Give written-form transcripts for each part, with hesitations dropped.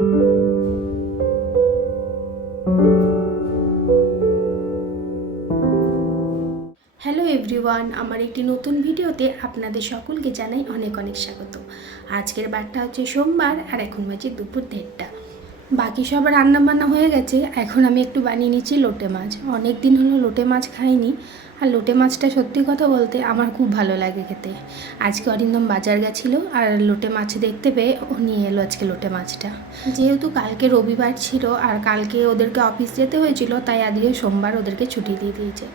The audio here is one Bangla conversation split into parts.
হ্যালো এভরিওয়ান, আমার একটি নতুন ভিডিওতে আপনাদের সকলকে জানাই অনেক অনেক স্বাগত। আজকের বারটা হচ্ছে সোমবার আর এখন বাজে দুপুর 1:30। বাকি সব রান্না বান্না হয়ে গেছে। এখন আমি একটু বানিয়ে নিচ্ছি লোটে মাছ। অনেক দিন হলো লোটে মাছ খাইনি, আর লোটে মাছটা সত্যি কথা বলতে আমার খুব ভালো লাগে খেতে। আজকে অরিন্দম বাজার গেছিলো আর লোটে মাছ দেখতে পেয়ে ও নিয়ে এলো আজকে লোটে মাছটা। যেহেতু কালকে রবিবার ছিল আর কালকে ওদেরকে অফিস যেতে হয়েছিল, তাই আজকে সোমবার ওদেরকে ছুটি দিয়ে দিয়েছে।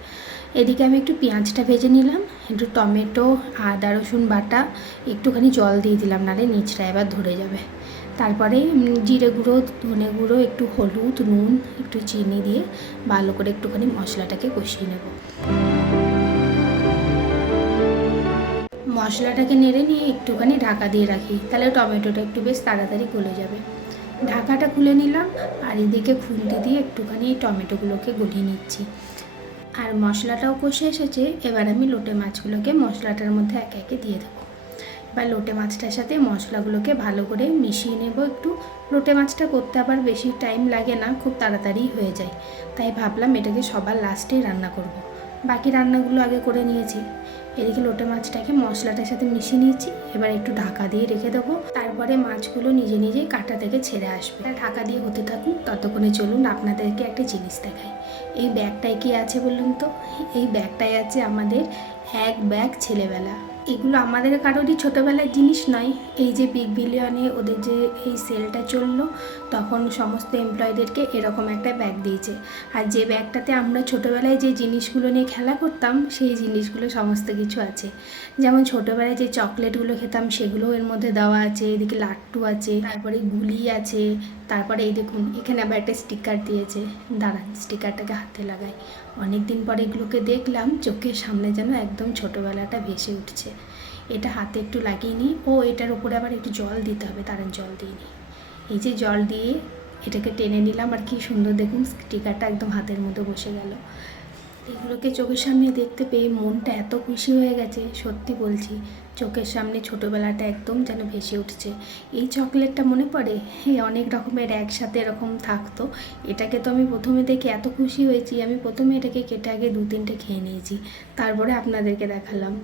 এদিকে আমি একটু পেঁয়াজটা ভেজে নিলাম, একটু টমেটো, আদা রসুন বাটা, একটুখানি জল দিয়ে দিলাম, নাহলে নিচটা এবার ধরে যাবে। তারপরে জিরে গুঁড়ো, ধনে গুঁড়ো, একটু হলুদ, নুন, একটু চিনি দিয়ে ভালো করে একটুখানি মশলাটাকে কষিয়ে নেব। মশলাটাকে নেড়ে নিয়ে একটুখানি ঢাকা দিয়ে রাখি, তাহলে টমেটোটা একটু বেশ তাড়াতাড়ি গলে যাবে। ঢাকাটা খুলে নিলাম আর এদিকে খুন্তি দিয়ে একটুখানি টমেটোগুলোকে গলিয়ে নিচ্ছি। আর মশলাটাও কষে এসেছে। এবার আমি লোটে মাছগুলোকে মশলাটার মধ্যে একে একে দিয়ে দেবো। এবার লোটে মাছটার সাথে মশলাগুলোকে ভালো করে মিশিয়ে নেব একটু। লোটে মাছটা করতে আবার বেশি টাইম লাগে না, খুব তাড়াতাড়ি হয়ে যায়, তাই ভাবলাম এটাকে সবার লাস্টে রান্না করব। বাকি রান্নাগুলো আগে করে নিয়েছি। এদিকে লোটে মাছটাকে মশলাটার সাথে মিশিয়ে নিয়েছি। এবার একটু ঢাকা দিয়ে রেখে দেবো, তারপরে মাছগুলো নিজে নিজেই কাঁটা থেকে ছেড়ে আসবে। ঢাকা দিয়ে হতে থাকুন, ততক্ষণে চলুন আপনাদেরকে একটা জিনিস দেখাই। এই ব্যাগটায় কি আছে বলুন তো? এই ব্যাগটায় আছে আমাদের এক ব্যাগ ছেলেবেলা। এগুলো আমাদের কারোরই ছোটোবেলার জিনিস নয়। এই যে বিগ বিলিয়নে ওদের যে এই সেলটা চললো, তখন সমস্ত এমপ্লয়ীদেরকে এরকম একটা ব্যাগ দিয়েছে। আর যে ব্যাগটাতে আমরা ছোটোবেলায় যে জিনিসগুলো নিয়ে খেলা করতাম, সেই জিনিসগুলো সমস্ত কিছু আছে। যেমন ছোটোবেলায় যে চকলেটগুলো খেতাম সেগুলোও এর মধ্যে দেওয়া আছে। এদিকে লাট্টু আছে, তারপরে গুলি আছে, তারপরে এই দেখুন এখানে আবার একটা স্টিকার দিয়েছে। দাঁড়ান, স্টিকারটাকে হাতে লাগাই। অনেক দিন পরে এগুলোকে দেখলাম, চোখের সামনে যেন একদম ছোটোবেলাটা ভেসে উঠছে। এটা হাতে একটু লাগিয়ে নিই। ও এটার উপরে আবার একটু জল দিতে হবে, দাঁড়ান জল দিয়ে নিই। এই যে জল দিয়ে এটাকে টেনে নিলাম, আর কি সুন্দর দেখুন স্টিকারটা একদম হাতের মধ্যে বসে গেল। এগুলোকে চোখের সামনে দেখতে পেয়ে মনটা এত খুশি হয়ে গেছে, সত্যি বলছি। চোখের সামনে ছোটোবেলাটা একদম যেন ভেসে উঠছে। এই চকলেটটা মনে পড়ে, অনেক রকমের একসাথে এরকম থাকতো। এটাকে তো আমি প্রথমে দেখে এত খুশি হয়েছি, আমি প্রথমে এটাকে কেটে আগে 2-3টে খেয়ে নিয়েছি, তারপরে আপনাদেরকে দেখালাম।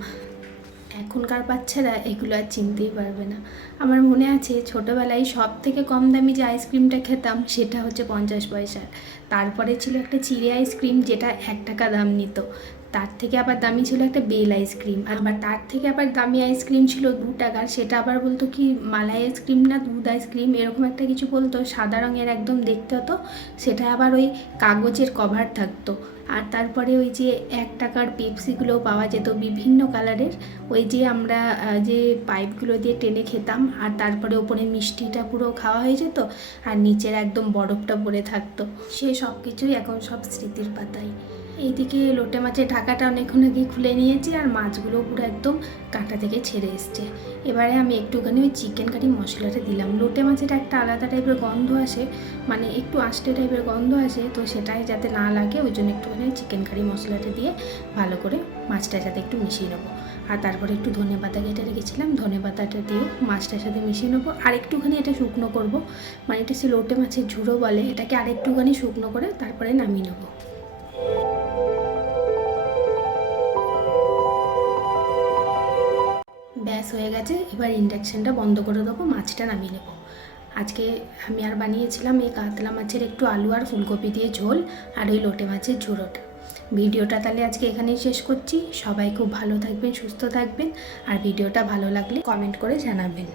এখনকার বাচ্চারা এগুলো আর চিনতেই পারবে না। আমার মনে আছে ছোটোবেলায় সব থেকে কম দামি যে আইসক্রিমটা খেতাম সেটা হচ্ছে 50 পয়সার। তারপরে ছিল একটা চিড়ে আইসক্রিম, যেটা 1 টাকা দাম নিত। তার থেকে আবার দামি ছিল একটা বেল আইসক্রিম, আর আবার তার থেকে আবার দামি আইসক্রিম ছিল 2 টাকার। সেটা আবার বলতো কি মালাই আইসক্রিম না দুধ আইসক্রিম, এরকম একটা কিছু বলতো, সাদা রঙের একদম দেখতে হতো। সেটা আবার ওই কাগজের কভার থাকতো। আর তারপরে ওই যে 1 টাকার পেপসিগুলো পাওয়া যেত বিভিন্ন কালারের, ওই যে আমরা যে পাইপগুলো দিয়ে টেনে খেতাম, আর তারপরে ওপরে মিষ্টিটা পুরো খাওয়া হয়ে যেত, আর নিচের একদম বরফটা পড়ে থাকতো। সে সব কিছুই এখন সব স্মৃতির পাতায়। এইদিকে লোটে মাছের ঢাকাটা অনেকক্ষণ আগে খুলে নিয়েছি, আর মাছগুলো পুরো একদম কাঁটা থেকে ছেড়ে এসছে। এবারে আমি একটুখানি ওই চিকেন কারি মশলাটা দিলাম। লোটে মাছের একটা আলাদা টাইপের গন্ধ আসে, মানে একটু আষ্টে টাইপের গন্ধ আসে, তো সেটাই যাতে না লাগে ওই জন্য একটুখানি চিকেন কারি মশলাটা দিয়ে ভালো করে মাছটার সাথে একটু মিশিয়ে নেবো। আর তারপরে একটু ধনে পাতা কেটে রেখেছিলাম, ধনে পাতাটা দিয়েও মাছটার সাথে মিশিয়ে নেবো। আর একটুখানি এটা শুকনো করব, মানে এটা সে লোটে মাছের ঝুড়ো বলে, এটাকে আর একটুখানি শুকনো করে তারপরে নামিয়ে নেবো। ব্যাস হয়ে গেছে। এবার ইন্ডাকশানটা বন্ধ করে দেবো, মাছটা নামিয়ে নেব। আজকে আমি আর বানিয়েছিলাম এই কাতলা মাছের একটু আলু আর ফুলকপি দিয়ে ঝোল, আর ওই লোটে মাছের ঝুড়োটা। ভিডিওটা তাহলে আজকে এখানেই শেষ করছি। সবাই খুব ভালো থাকবেন, সুস্থ থাকবেন, আর ভিডিওটা ভালো লাগলে কমেন্ট করে জানাবেন।